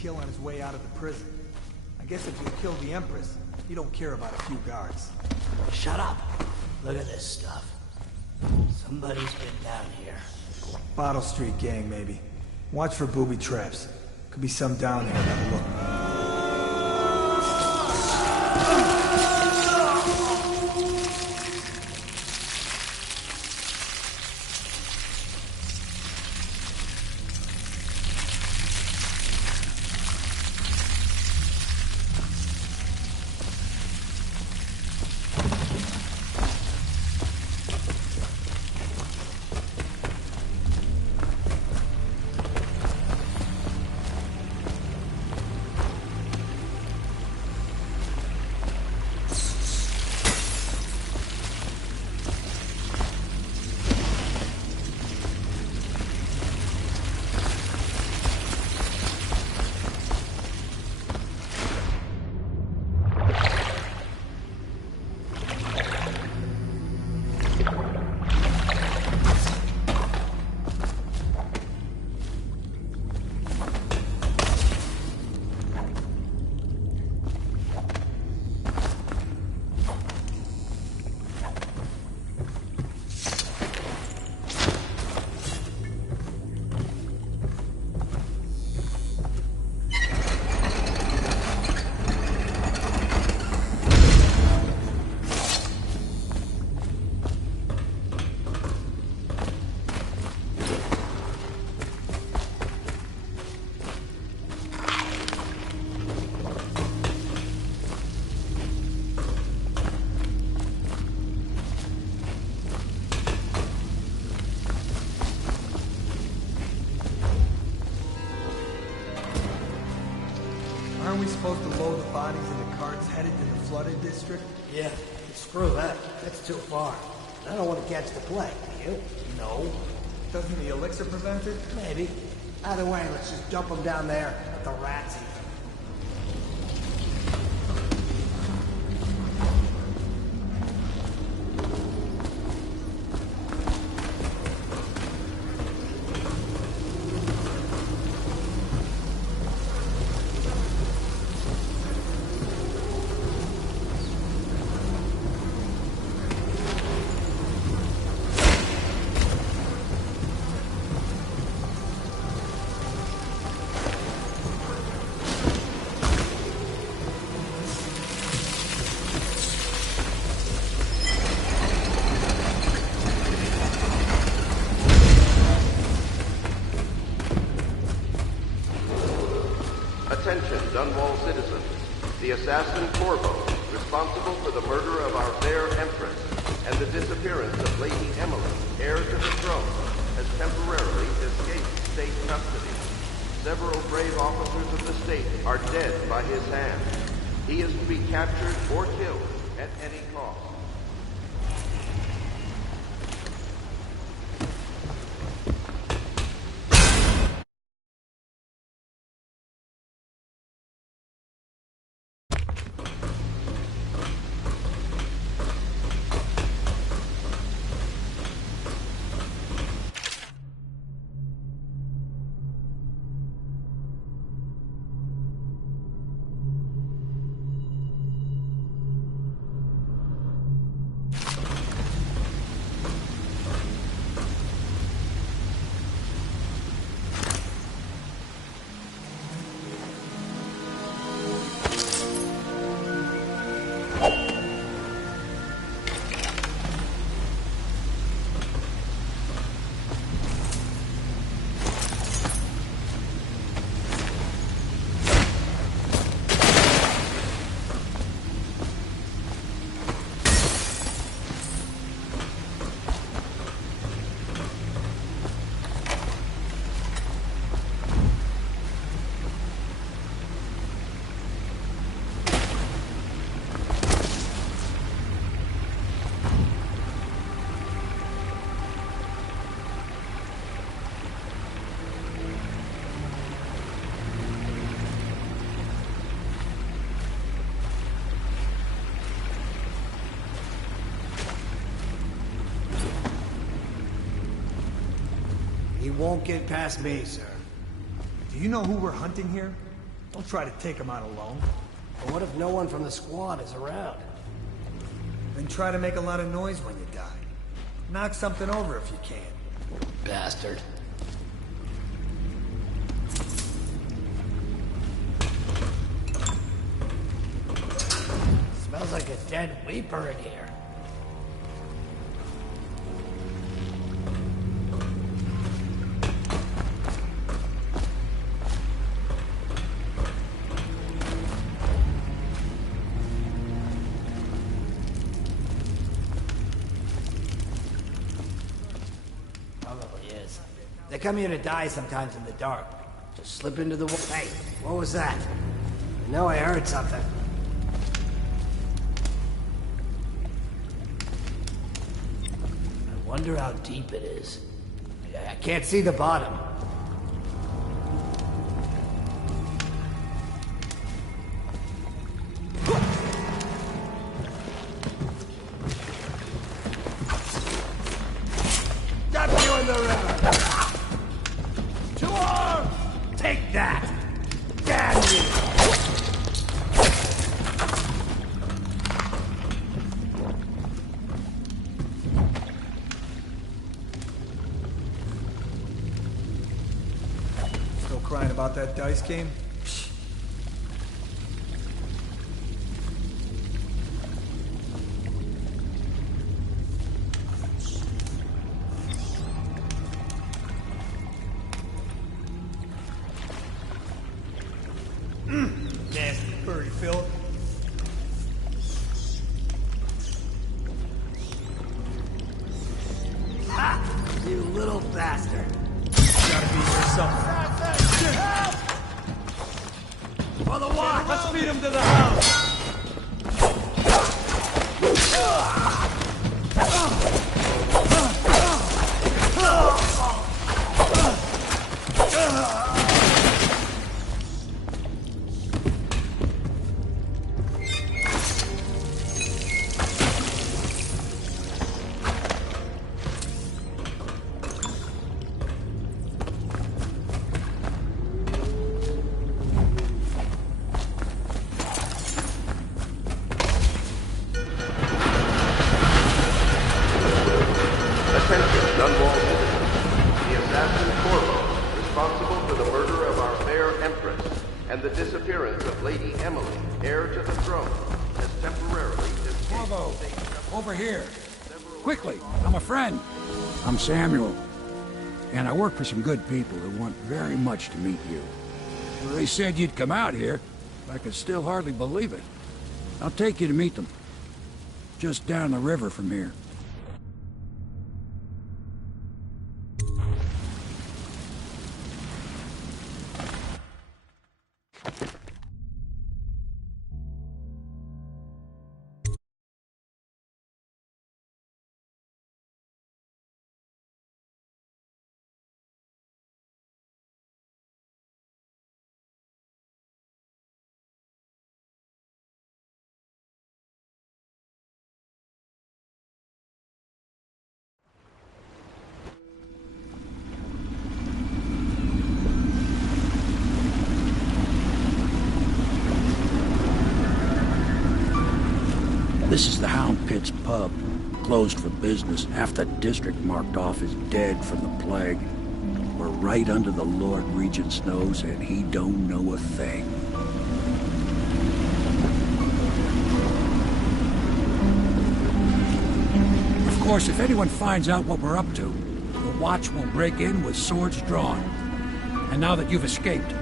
kill on his way out of the prison. I guess if you kill the Empress, you don't care about a few guards. Shut up. Look at this stuff. Somebody's been down here. Bottle Street gang, maybe. Watch for booby traps. Could be some down here that'll look. Aren't we supposed to load the bodies in the carts headed to the flooded district? Yeah, screw that. That's too far. I don't want to catch the plague, do you? No. Doesn't the elixir prevent it? Maybe. Either way, let's just dump them down there. Let the rats eat them. Attention, Dunwall citizens. The assassin Corvo, responsible for the murder of our fair Empress and the disappearance of Lady Emily, heir to the throne, has temporarily escaped state custody. Several brave officers of the state are dead by his hand. He is to be captured or killed at any cost. He won't get past me, sir. Do you know who we're hunting here? Don't try to take him out alone. But what if no one from the squad is around? Then try to make a lot of noise when you die. Knock something over if you can. Bastard. Smells like a dead Weeper in here. Probably is. They come here to die sometimes in the dark. Just slip into the wall. Hey, what was that? I know I heard something. I wonder how deep it is. I can't see the bottom. Dump you in the river! To arms! Take that! Damn you! Still crying about that dice game? Psh. Nasty furry Phil. Ha! You little bastard! Gotta be here somewhere. Help! For the watch! Let's feed him to the house! Attention, Dunwall citizens. The assassin Corvo, responsible for the murder of our fair Empress and the disappearance of Lady Emily, heir to the throne, has temporarily escaped. Corvo, over here. Quickly, I'm a friend. I'm Samuel. And I work for some good people who want very much to meet you. They said you'd come out here. I could still hardly believe it. I'll take you to meet them. Just down the river from here. This is the Hound Pit's pub, closed for business, half the district marked off as dead from the plague. We're right under the Lord Regent's nose, and he don't know a thing. Of course, if anyone finds out what we're up to, the Watch will break in with swords drawn. And now that you've escaped,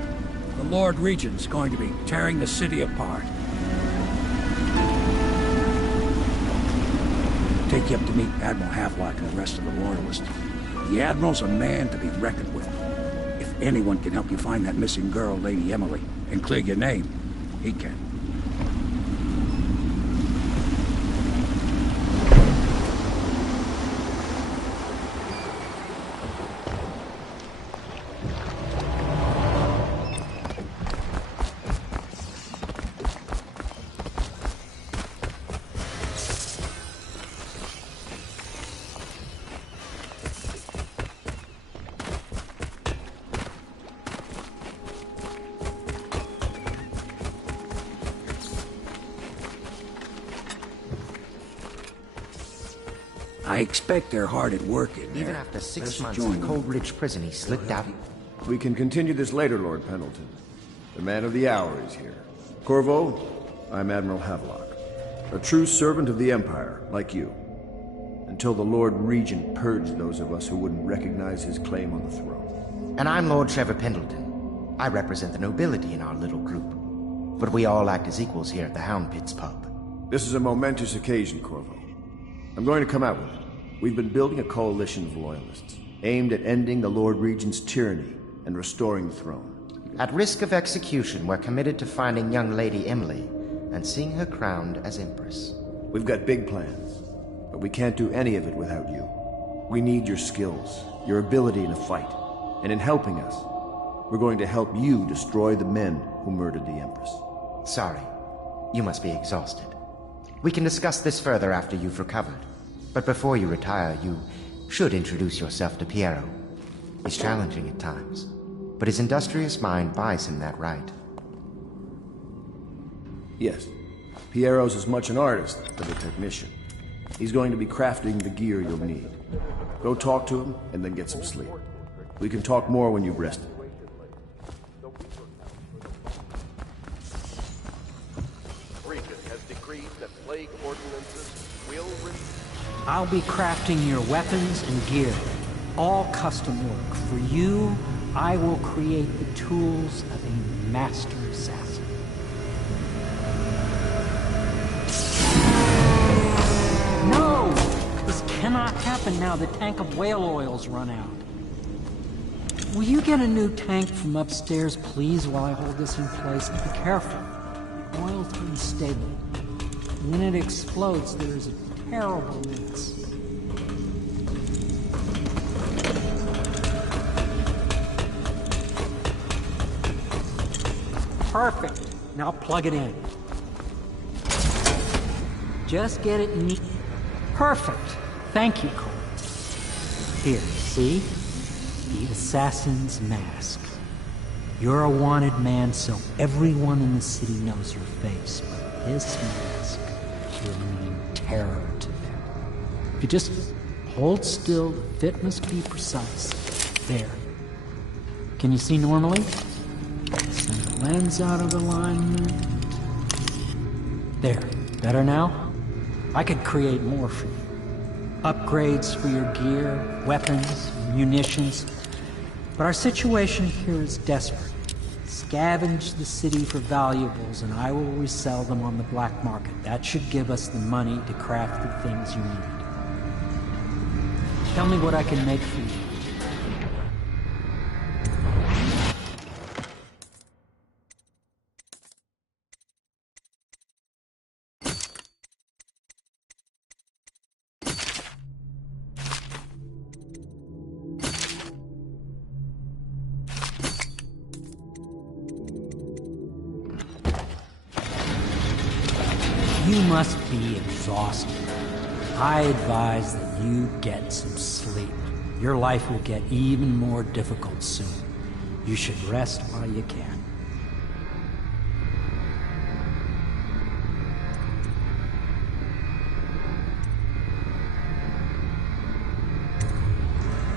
the Lord Regent's going to be tearing the city apart. Take you up to meet Admiral Havelock and the rest of the Loyalists. The Admiral's a man to be reckoned with. If anyone can help you find that missing girl, Lady Emily, and clear your name, he can. I expect they're hard at work in there. Even after 6 Let's months join in them. Coldridge Prison, he slipped out. We can continue this later, Lord Pendleton. The man of the hour is here. Corvo, I'm Admiral Havelock. A true servant of the Empire, like you. Until the Lord Regent purged those of us who wouldn't recognize his claim on the throne. And I'm Lord Trevor Pendleton. I represent the nobility in our little group. But we all act as equals here at the Hound Pits pub. This is a momentous occasion, Corvo. I'm going to come out with it. We've been building a coalition of loyalists, aimed at ending the Lord Regent's tyranny and restoring the throne. At risk of execution, we're committed to finding young Lady Emily and seeing her crowned as Empress. We've got big plans, but we can't do any of it without you. We need your skills, your ability in a fight, and in helping us, we're going to help you destroy the men who murdered the Empress. Sorry, you must be exhausted. We can discuss this further after you've recovered. But before you retire, you should introduce yourself to Piero. He's challenging at times, but his industrious mind buys him that right. Yes, Piero's as much an artist as a technician. He's going to be crafting the gear you'll need. Go talk to him, and then get some sleep. We can talk more when you've rested. Regent has decreed that plague ordinances will I'll be crafting your weapons and gear. All custom work. For you, I will create the tools of a master assassin. No! This cannot happen now. The tank of whale oil's run out. Will you get a new tank from upstairs, please, while I hold this in place? Be careful. The oil's unstable. When it explodes, there is a terrible mess. Perfect. Now plug it in. Just get it neat. Perfect. Thank you, Cole. Here, see? The assassin's mask. You're a wanted man, so everyone in the city knows your face. But this mask will mean terror to them. If you just hold still, the fit must be precise. There. Can you see normally? Send the lens out of alignment. There. Better now? I could create more for you. Upgrades for your gear, weapons, munitions. But our situation here is desperate. Scavenge the city for valuables, and I will resell them on the black market. That should give us the money to craft the things you need. Tell me what I can make for you. You must be exhausted. I advise that you get some sleep. Your life will get even more difficult soon. You should rest while you can.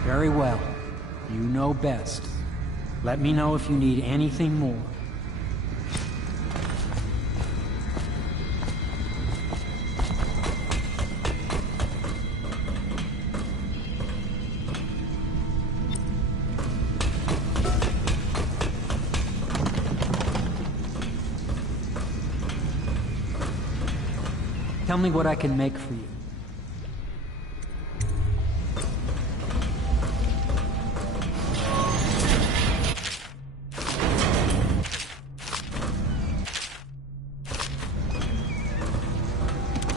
Very well. You know best. Let me know if you need anything more. Tell me what I can make for you.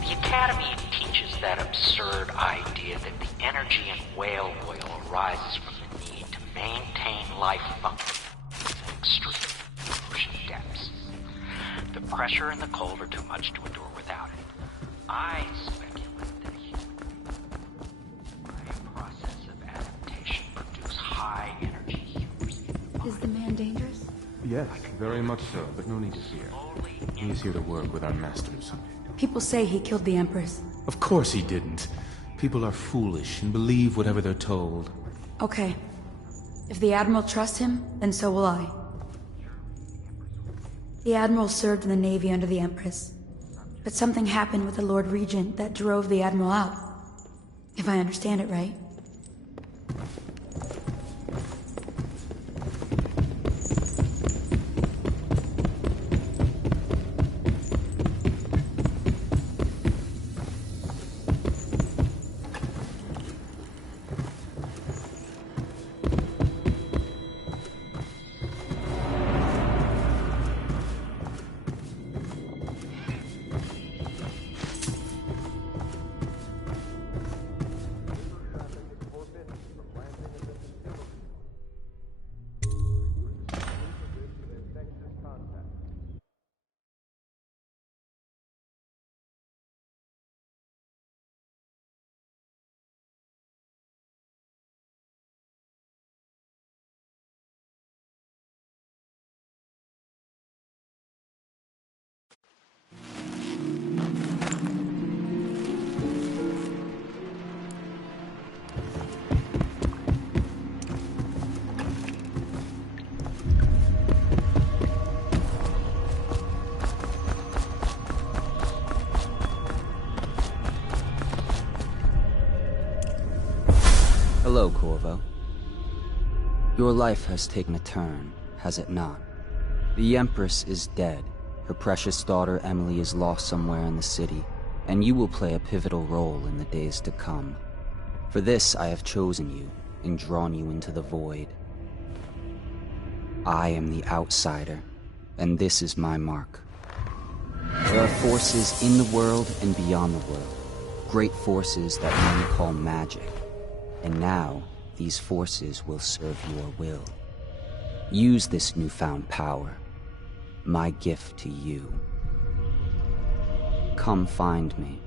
The Academy teaches that absurd idea that the energy in whale oil arises from the need to maintain life function at extreme ocean depths. The pressure and the cold are too much to endure without it. I speculate that humans, by a process of adaptation, produce high-energy humors. Is the man dangerous? Yes, very much so, but no need to fear. He's here to work with our masters. People say he killed the Empress. Of course he didn't. People are foolish and believe whatever they're told. Okay. If the Admiral trusts him, then so will I. The Admiral served in the Navy under the Empress. But something happened with the Lord Regent that drove the Admiral out. If I understand it right. Hello, Corvo. Your life has taken a turn, has it not? The Empress is dead. Her precious daughter Emily is lost somewhere in the city, and you will play a pivotal role in the days to come. For this, I have chosen you and drawn you into the void. I am the outsider, and this is my mark. There are forces in the world and beyond the world, great forces that men call magic. And now, these forces will serve your will. Use this newfound power, my gift to you. Come find me.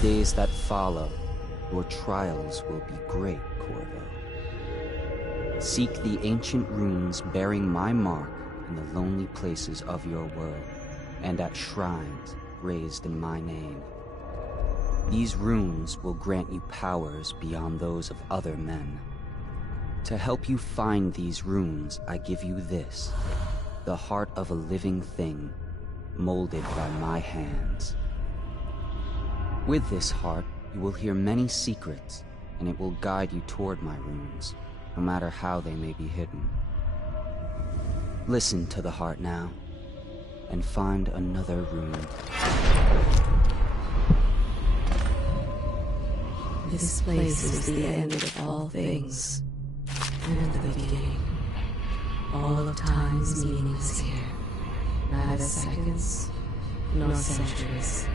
Days that follow, your trials will be great, Corvo. Seek the ancient runes bearing my mark in the lonely places of your world, and at shrines raised in my name. These runes will grant you powers beyond those of other men. To help you find these runes, I give you this, the heart of a living thing, molded by my hands. With this heart, you will hear many secrets, and it will guide you toward my runes, no matter how they may be hidden. Listen to the heart now, and find another rune. This place is the end of all things, and the beginning. All of time's meaning is here. Neither seconds, nor centuries.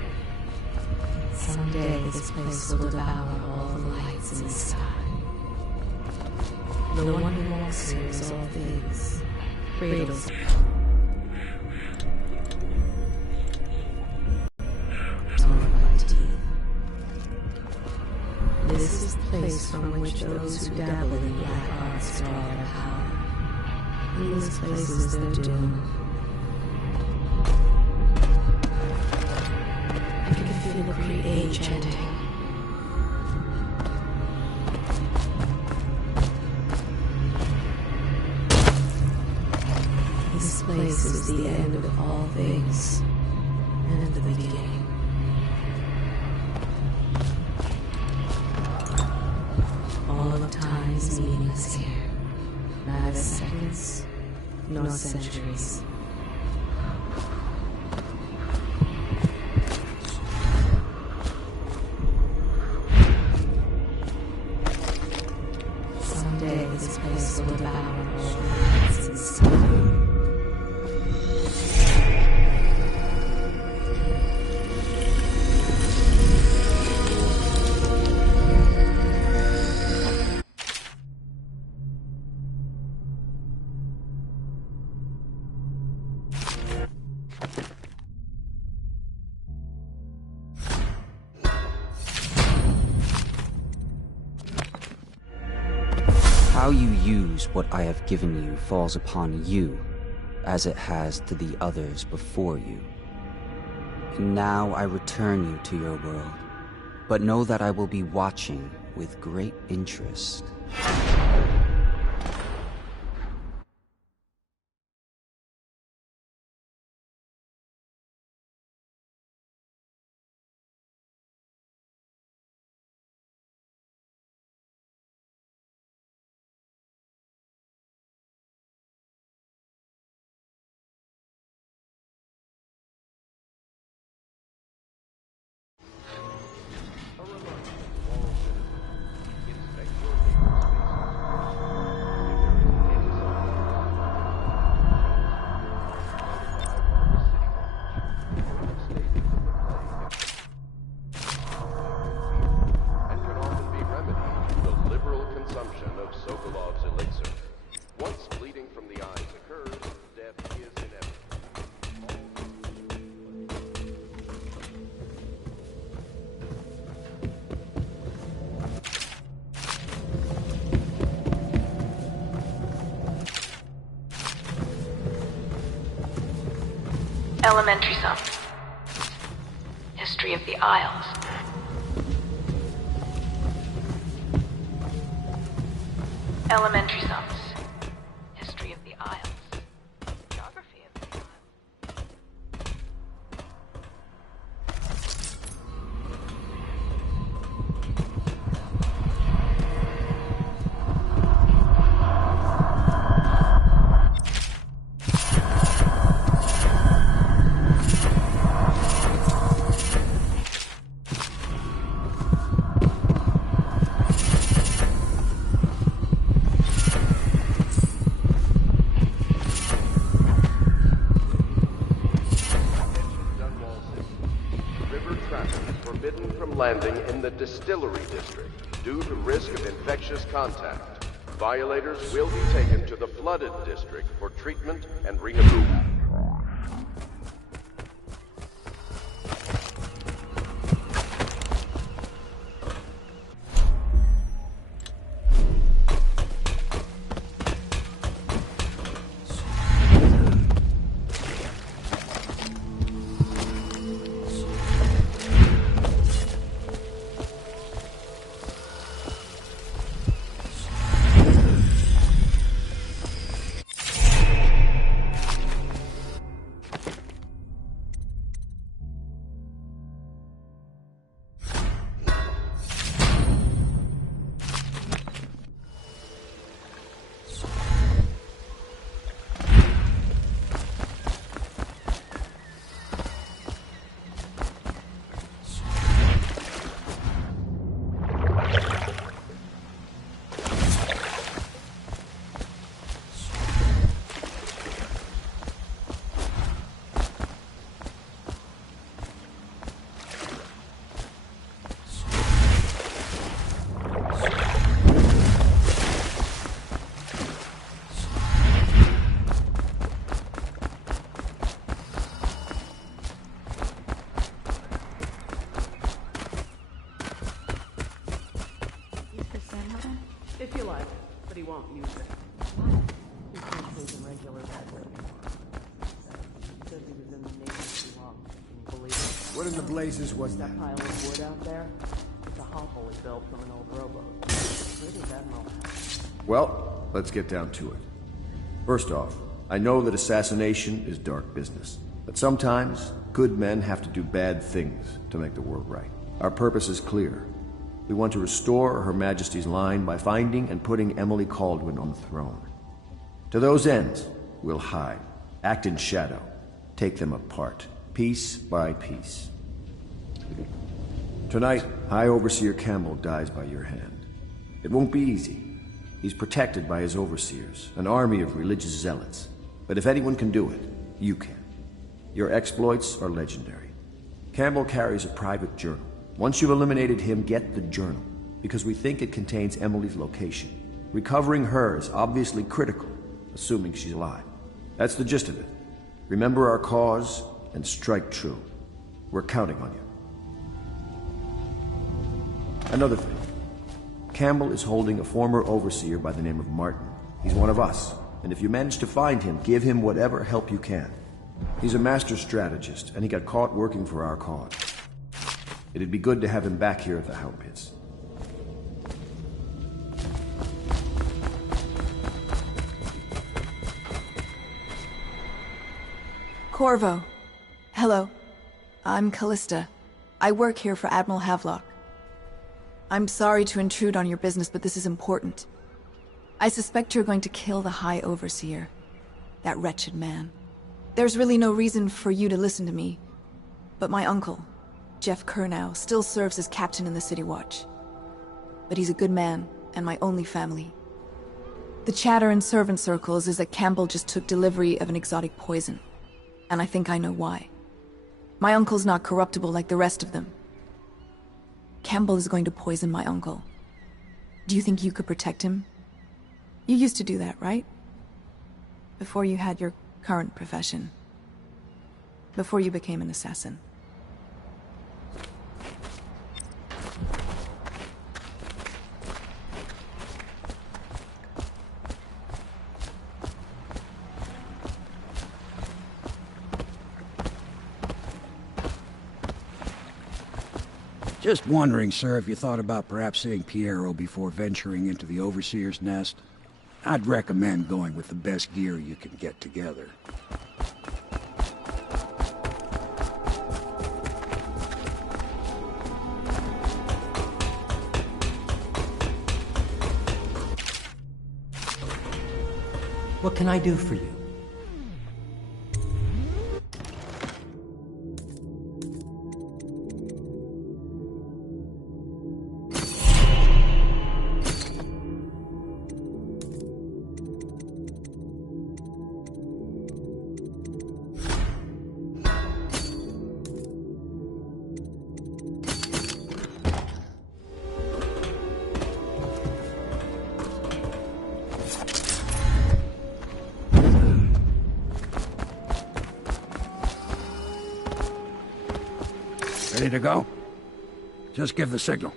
Someday this place will devour all the lights in the sky. The one who walks here is all things. Cradles. This is the place from which those who dabble in black arts draw their power. In this place is their doom. I can feel the great age ending. This place is the end of all things, and the beginning. All of time's meaning is here. Neither seconds, nor centuries. Someday this place will devour all the lights in the sky. How you use what I have given you falls upon you, as it has to the others before you. And now I return you to your world, but know that I will be watching with great interest. Elementary Sums. History of the Isles. Elementary Sums. History of the Isles. Geography of the Isles. Landing in the Distillery District due to risk of infectious contact. Violators will be taken to the Flooded District for treatment and rehabilitation. won't use it. He isn't regular that way anymore. Says he was in the Navy too long. Can you believe it? What in the blazes was that? That pile of wood out there? It's a hovel he built from an old rowboat. Where does Admiral have? Well, let's get down to it. First off, I know that assassination is dark business. But sometimes, good men have to do bad things to make the world right. Our purpose is clear. We want to restore Her Majesty's line by finding and putting Emily Kaldwin on the throne. To those ends, we'll hide, act in shadow, take them apart, piece by piece. Tonight, High Overseer Campbell dies by your hand. It won't be easy. He's protected by his overseers, an army of religious zealots. But if anyone can do it, you can. Your exploits are legendary. Campbell carries a private journal. Once you've eliminated him, get the journal, because we think it contains Emily's location. Recovering her is obviously critical, assuming she's alive. That's the gist of it. Remember our cause and strike true. We're counting on you. Another thing. Campbell is holding a former overseer by the name of Martin. He's one of us, and if you manage to find him, give him whatever help you can. He's a master strategist, and he got caught working for our cause. It'd be good to have him back here at the Hound Pits. Corvo. Hello. I'm Callista. I work here for Admiral Havelock. I'm sorry to intrude on your business, but this is important. I suspect you're going to kill the High Overseer. That wretched man. There's really no reason for you to listen to me, but my uncle, Jeff Kernow, still serves as captain in the City Watch. But he's a good man, and my only family. The chatter in servant circles is that Campbell just took delivery of an exotic poison, and I think I know why. My uncle's not corruptible like the rest of them. Campbell is going to poison my uncle. Do you think you could protect him? You used to do that, right? Before you had your current profession. Before you became an assassin. Just wondering, sir, if you thought about perhaps seeing Piero before venturing into the Overseer's nest. I'd recommend going with the best gear you can get together. What can I do for you? Ready to go? Just give the signal.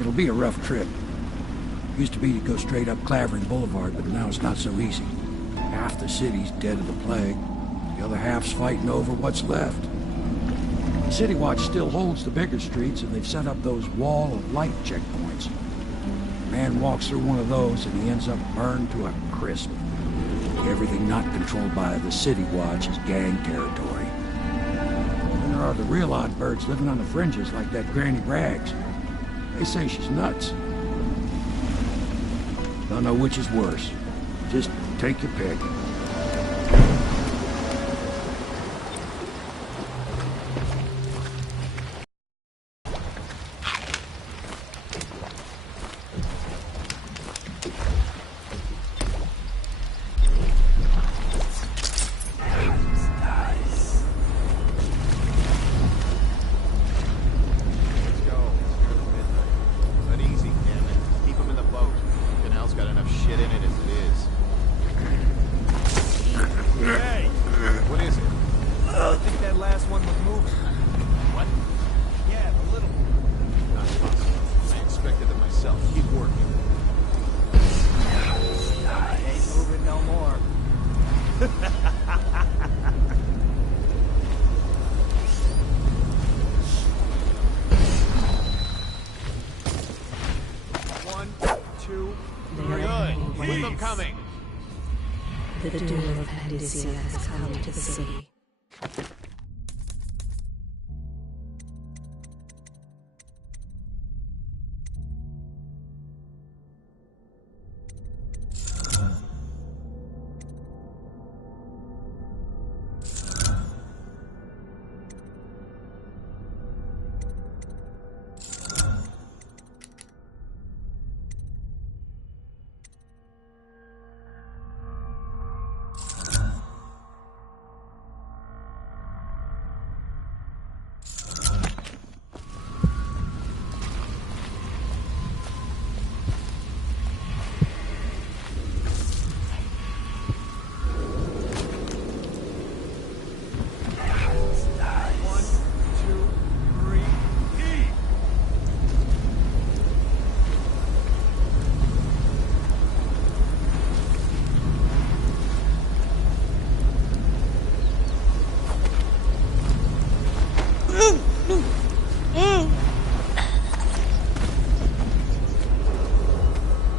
It'll be a rough trip. Used to be to go straight up Clavering Boulevard, but now it's not so easy. Half the city's dead of the plague. The other half's fighting over what's left. The City Watch still holds the bigger streets, and they've set up those wall of light checkpoints. A man walks through one of those, and he ends up burned to a crisp. Everything not controlled by the City Watch is gang territory. are the real odd birds living on the fringes like that Granny Rags. They say she's nuts. Don't know which is worse. Just take your pick. The doom of Pandacia has come to the city.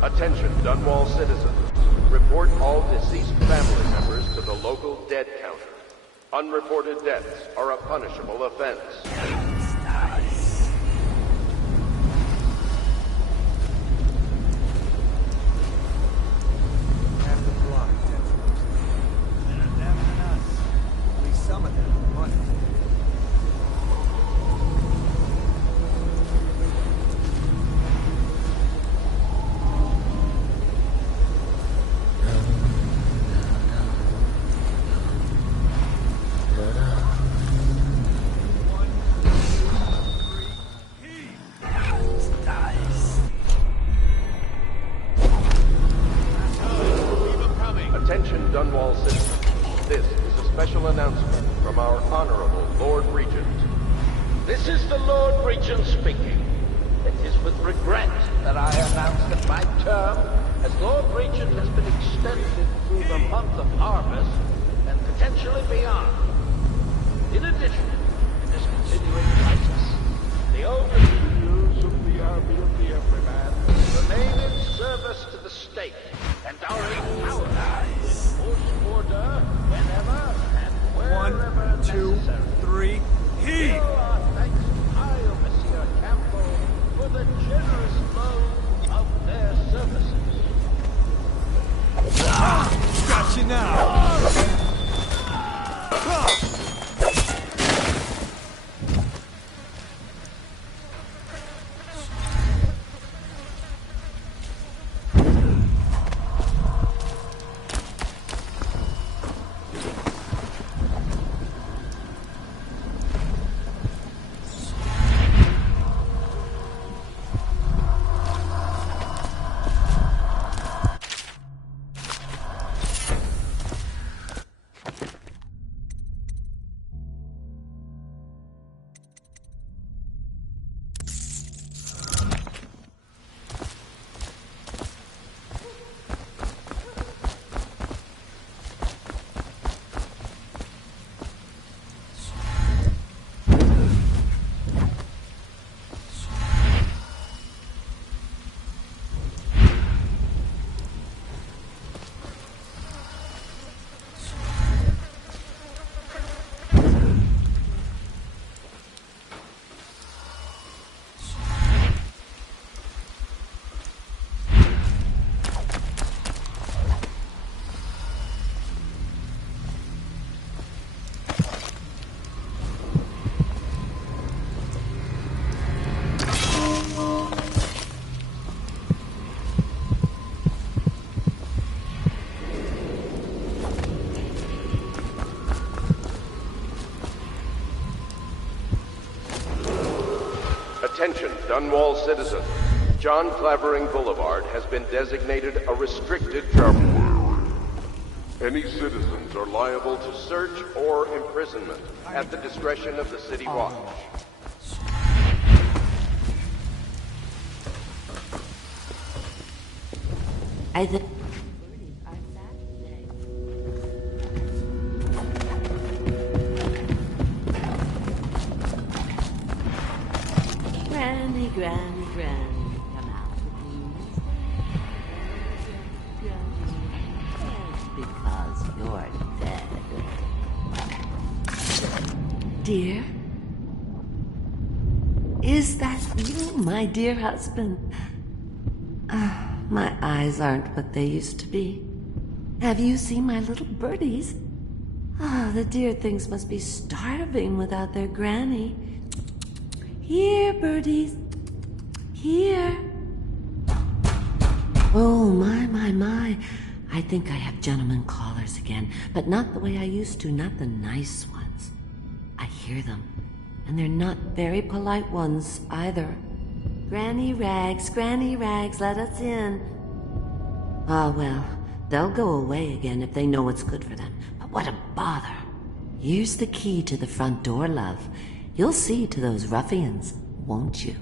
Attention, Dunwall citizens. Report all deceased family members to the local dead counter. Unreported deaths are a punishable offense. Half the block, dead folks. Better them than us. At least some of them are money. Attention, Dunwall citizens. This is a special announcement from our Honorable Lord Regent. This is the Lord Regent speaking. It is with regret that I announce that my term as Lord Regent has been extended through the month of harvest and potentially beyond. In addition, in this continuing crisis, the older leaders of the army of the Everyman remain in service to the state and are empowered to enforce order whenever and wherever 1, 2, necessary. 3, heave! Here are thanks to I, Overseer Campbell, for the generous loan of their services. Got you now! Attention, Dunwall citizens. John Clavering Boulevard has been designated a restricted area. Any citizens are liable to search or imprisonment at the discretion of the City Watch. I think... Granny, Granny, Granny, come out with me. Because you're dead. Dear? Is that you, my dear husband? My eyes aren't what they used to be. Have you seen my little birdies? The dear things must be starving without their granny. Here, birdies. Here. Oh, my. I think I have gentlemen callers again, but not the way I used to, not the nice ones. I hear them, and they're not very polite ones either. Granny Rags, let us in. Well, they'll go away again if they know what's good for them. But what a bother. Here's the key to the front door, love. You'll see to those ruffians, won't you?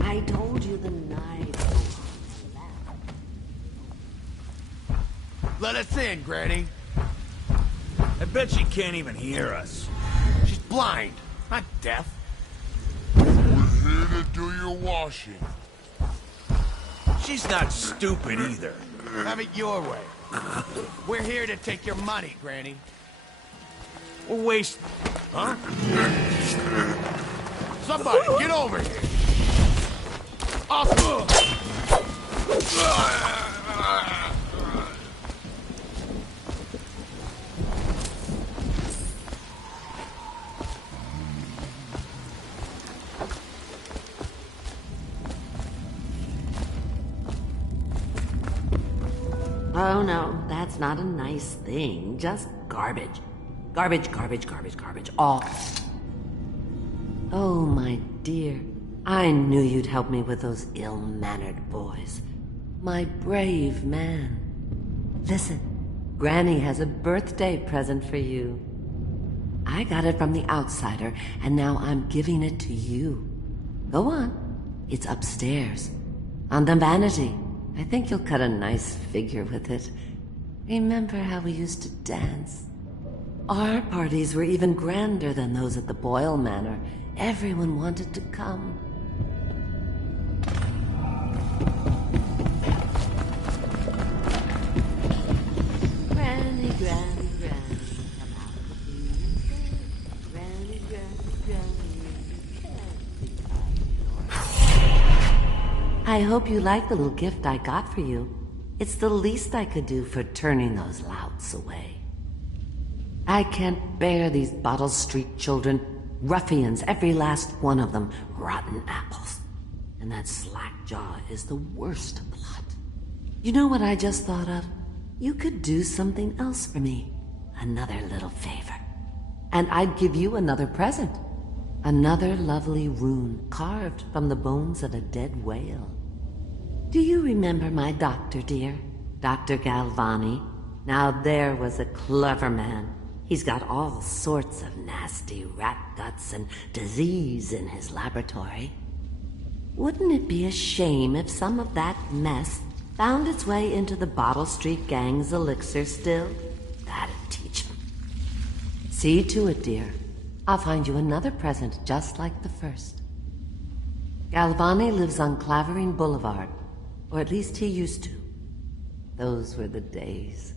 I told you the night. Let us in, Granny. I bet she can't even hear us. She's blind, not deaf. We're here to do your washing. She's not stupid either. Have it your way. We're here to take your money, Granny. We're wasting... Huh? Somebody, get over here! Oh no, that's not a nice thing. Just garbage. Garbage, all. Oh, my dear. I knew you'd help me with those ill-mannered boys. My brave man. Listen, Granny has a birthday present for you. I got it from the outsider, and now I'm giving it to you. Go on. It's upstairs. On the vanity. I think you'll cut a nice figure with it. Remember how we used to dance? Our parties were even grander than those at the Boyle Manor. Everyone wanted to come. Granny, Granny, Granny, come out with me. Granny, I hope you like the little gift I got for you. It's the least I could do for turning those louts away. I can't bear these Bottle Street children. Ruffians, every last one of them. Rotten apples. And that slack jaw is the worst lot. You know what I just thought of? You could do something else for me. Another little favor. And I'd give you another present. Another lovely rune carved from the bones of a dead whale. Do you remember my doctor, dear? Dr. Galvani? Now there was a clever man. He's got all sorts of nasty rat guts and disease in his laboratory. Wouldn't it be a shame if some of that mess found its way into the Bottle Street Gang's elixir still? That'd teach them. See to it, dear. I'll find you another present just like the first. Galvani lives on Clavering Boulevard, or at least he used to. Those were the days.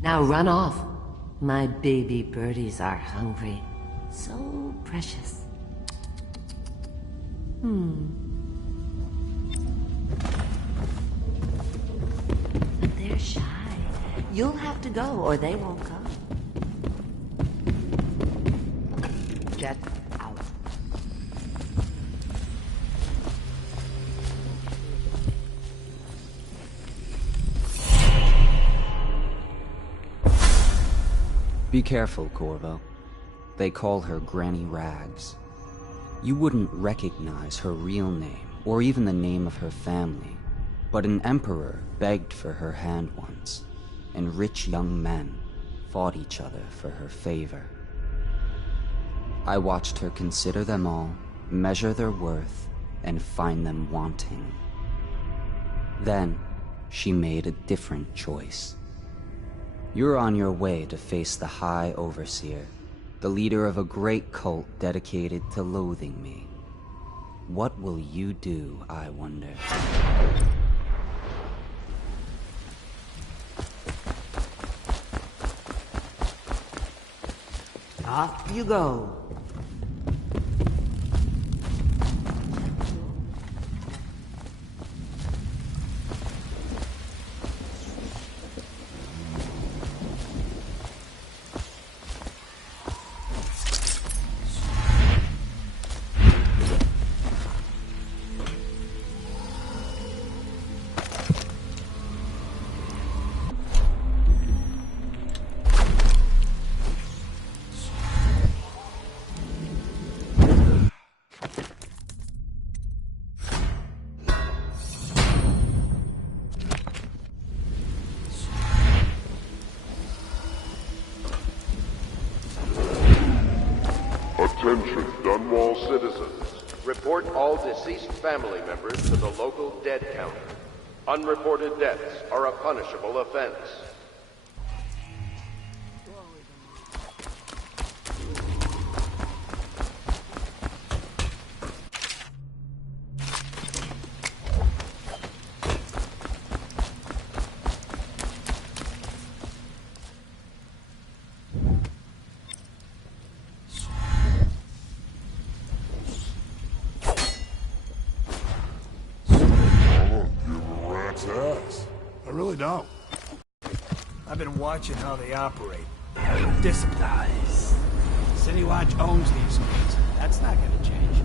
Now run off. My baby birdies are hungry. So precious. But they're shy. You'll have to go, or they won't come. Get out. Be careful, Corvo. They call her Granny Rags. You wouldn't recognize her real name, or even the name of her family, but an emperor begged for her hand once, and rich young men fought each other for her favor. I watched her consider them all, measure their worth, and find them wanting. Then, she made a different choice. You're on your way to face the High Overseer, the leader of a great cult dedicated to loathing me. What will you do, I wonder? Off you go. Attention, Dunwall citizens. Report all deceased family members to the local dead counter. Unreported deaths are a punishable offense. I really don't. I've been watching how they operate. Discipline. City Watch owns these things. That's not gonna change.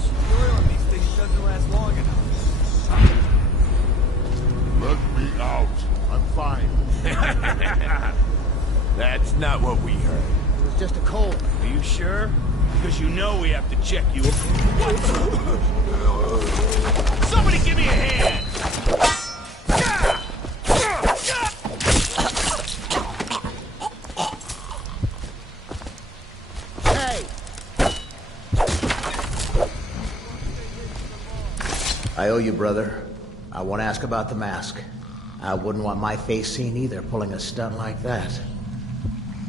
The oil on these things doesn't last long enough. Let me out. I'm fine. That's not what we heard. It was just a cold. Are you sure? Because you know we have to check you. Somebody give me a hand! I owe you, brother. I want to ask about the mask. I wouldn't want my face seen either, pulling a stunt like that.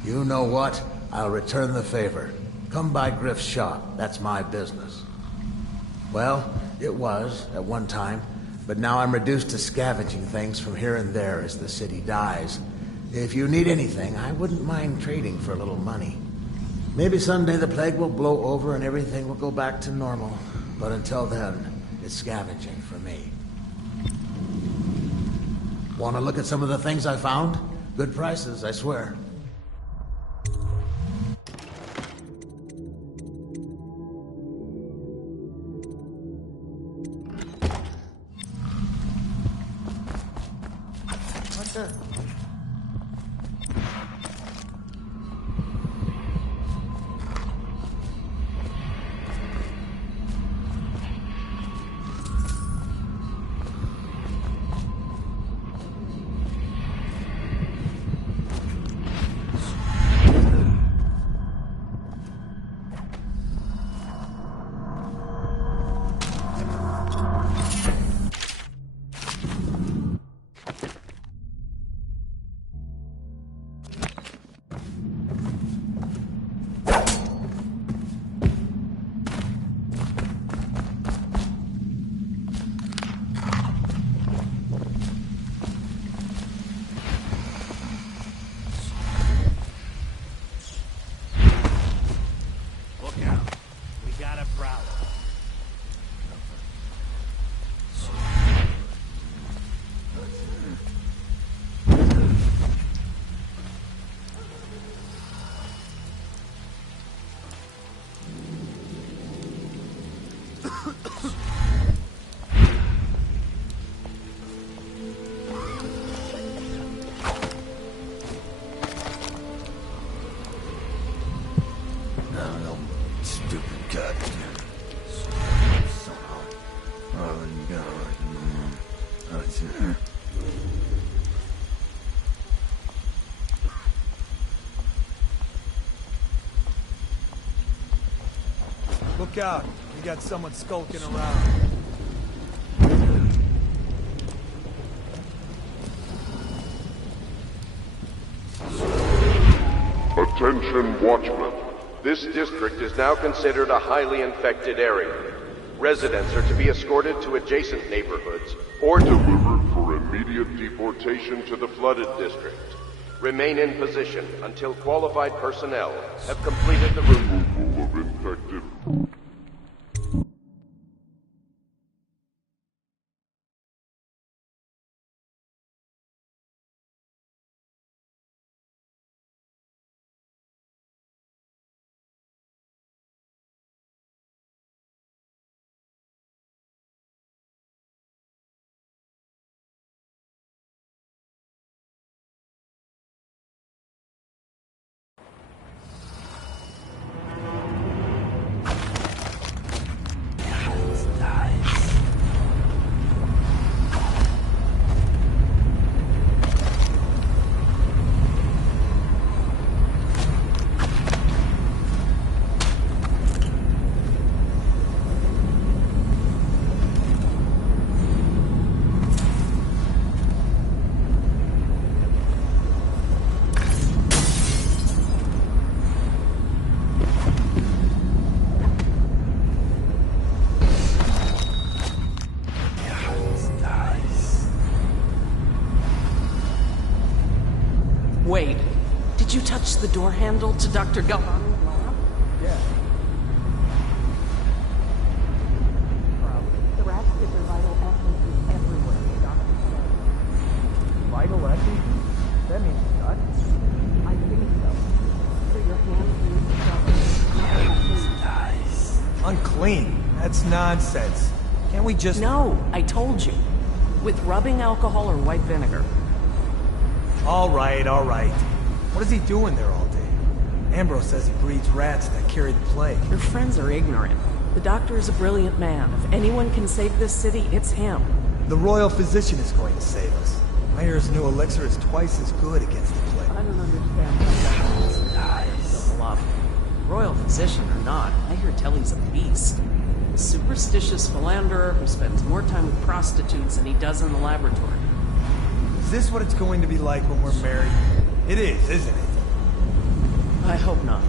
You know what? I'll return the favor. Come by Griff's shop. That's my business. Well, it was, at one time, but now I'm reduced to scavenging things from here and there as the city dies. If you need anything, I wouldn't mind trading for a little money. Maybe someday the plague will blow over and everything will go back to normal. But until then, it's scavenging for me. Want to look at some of the things I found? Good prices, I swear. What the? No, stupid goddamn. Oh, God. Look out. We got someone skulking around. Attention, Watchmen. This district is now considered a highly infected area. Residents are to be escorted to adjacent neighborhoods or delivered for immediate deportation to the flooded district. Remain in position until qualified personnel have completed the removal of infected. Wait, did you touch the door handle to Dr. Galvani's lab? Yeah. The rats get their vital essences everywhere, the doctor said. Vital essences? That means gut? I think so. So your hands use Nice. Unclean. That's nonsense. Can't we just... No, I told you. With rubbing alcohol or white vinegar. All right, all right. What is he doing there all day? Ambrose says he breeds rats that carry the plague. Your friends are ignorant. The doctor is a brilliant man. If anyone can save this city, it's him. The royal physician is going to save us. I hear his new elixir is twice as good against the plague. I don't understand that. Nice. Royal physician or not, I hear Telly's a beast. A superstitious philanderer who spends more time with prostitutes than he does in the laboratory. Is this what it's going to be like when we're married? It is, isn't it? I hope not.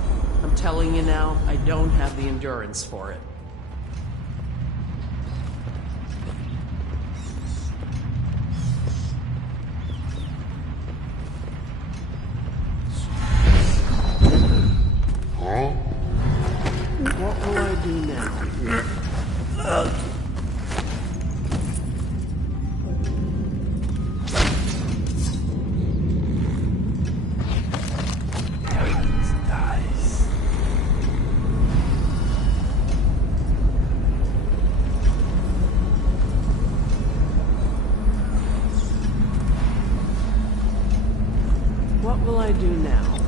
I'm telling you now, I don't have the endurance for it. Huh? What will I do now? What will I do now?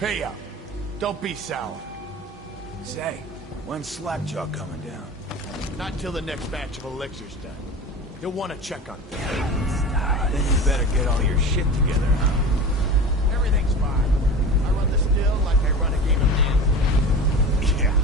Pay up. Don't be sour. Say, when's Slackjaw coming down? Not till the next batch of elixirs done. You'll want to check on things. Then you better get all your shit together, huh? Everything's fine. I run the still like I run a game of dance. Yeah.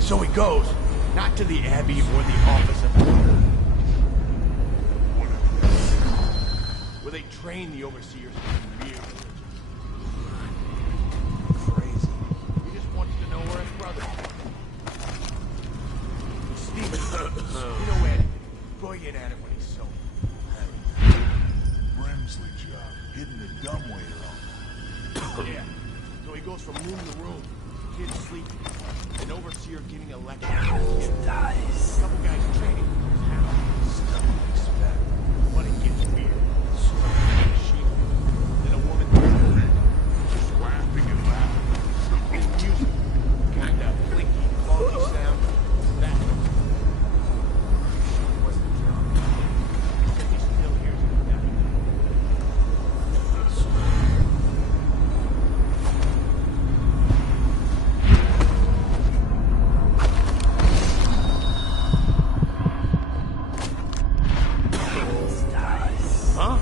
So he goes, not to the Abbey or the office of the where they train the overseers to be real religious. Crazy. He just wants to know where his brother is. Stephen, you know Eddie. Brilliant at it when he's sober. Brimsley job, hitting the dumbwaiter on. Yeah. So he goes from room to room, kids sleeping, an overseer giving a lecture. Dies. Couple guys training for his house. Stuff you expect. But it gets weird. Sheep. Then a woman just laughing and laughing. And music. Kinda blinky, foggy sound. That wasn't drunk. Except he still hears it now. Huh?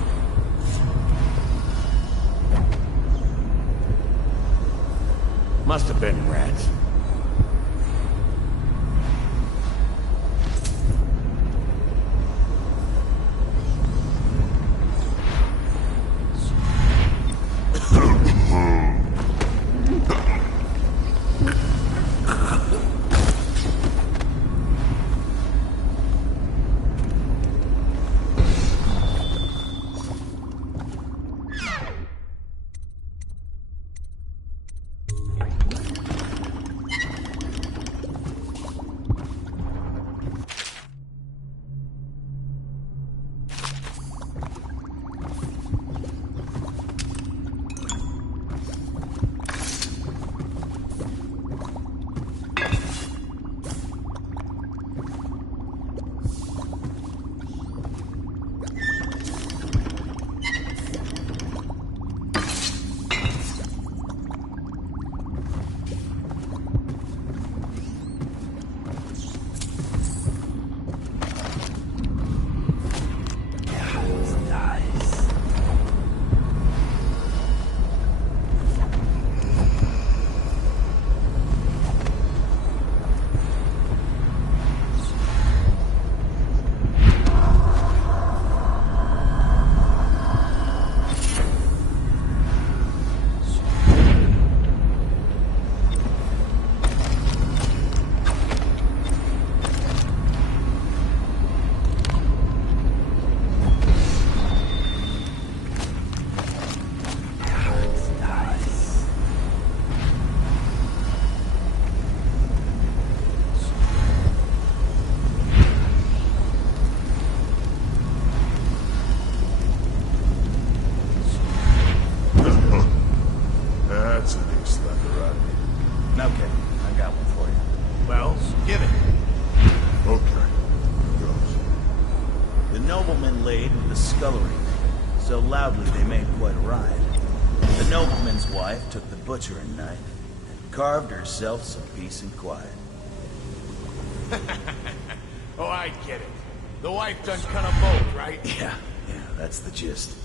Must have been rats. noblemen laid with the scullery maid, so loudly they made quite a ride. The nobleman's wife took the butchering knife and carved herself some peace and quiet. Oh, I get it. The wife done cut them both, right? Yeah, that's the gist.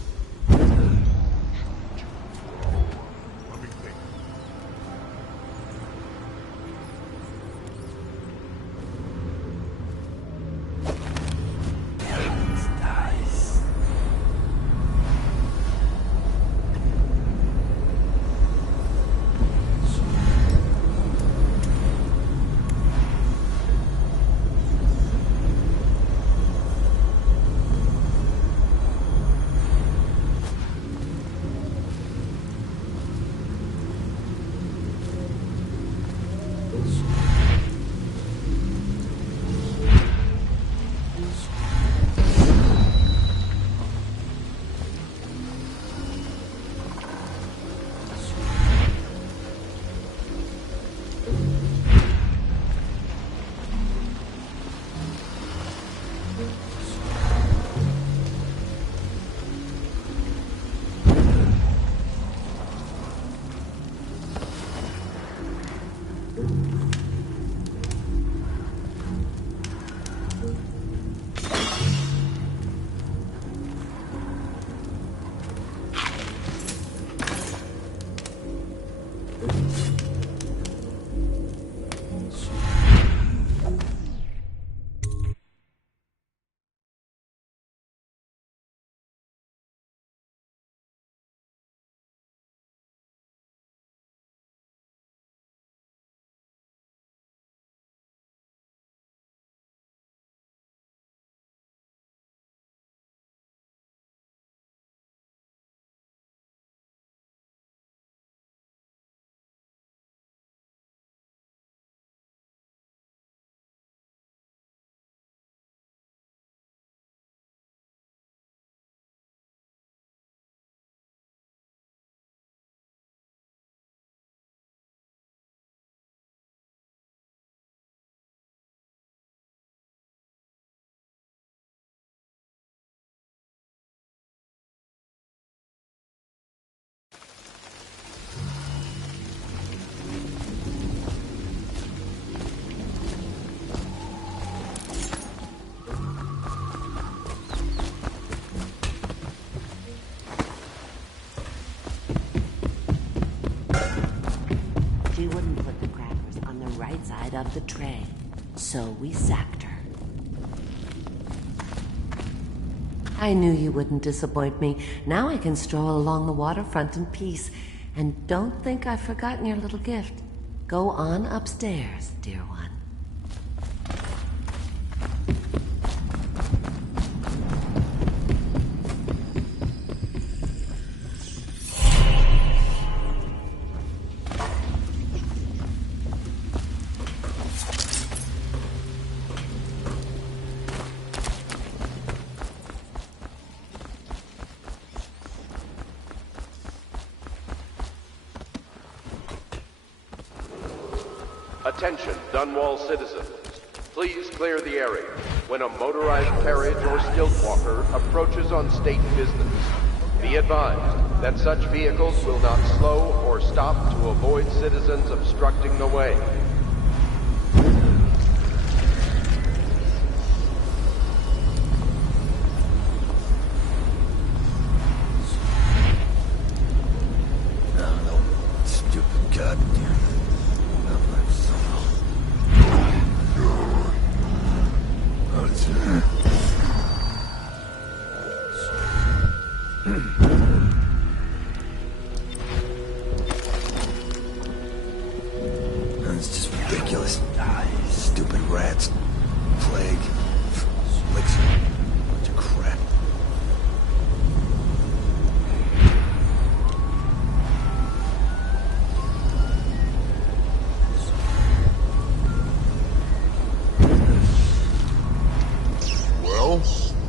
right side of the tray. So we sacked her. I knew you wouldn't disappoint me. Now I can stroll along the waterfront in peace. And don't think I've forgotten your little gift. Go on upstairs, dear one. Attention, Dunwall citizens. Please clear the area when a motorized carriage or stilt walker approaches on state business. Be advised that such vehicles will not slow or stop to avoid citizens obstructing the way. It's just ridiculous. Stupid rats. Plague. Elixir. Bunch of crap. Well,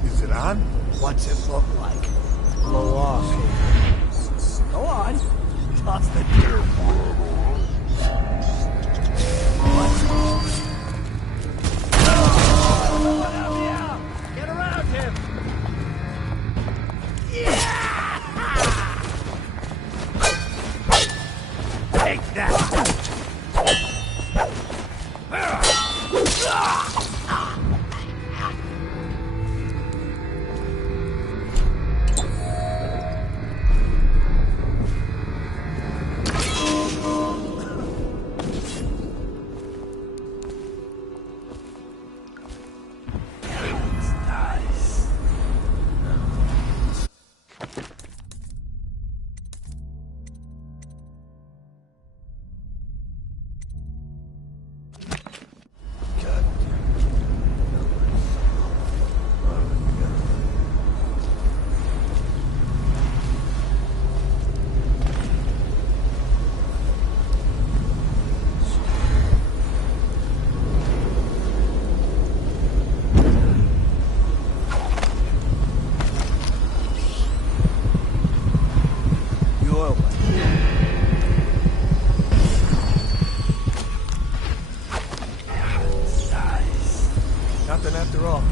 is it on? What's it look like? Blow off. Go on. Toss the deer. Get around him! Take that. Nothing after all.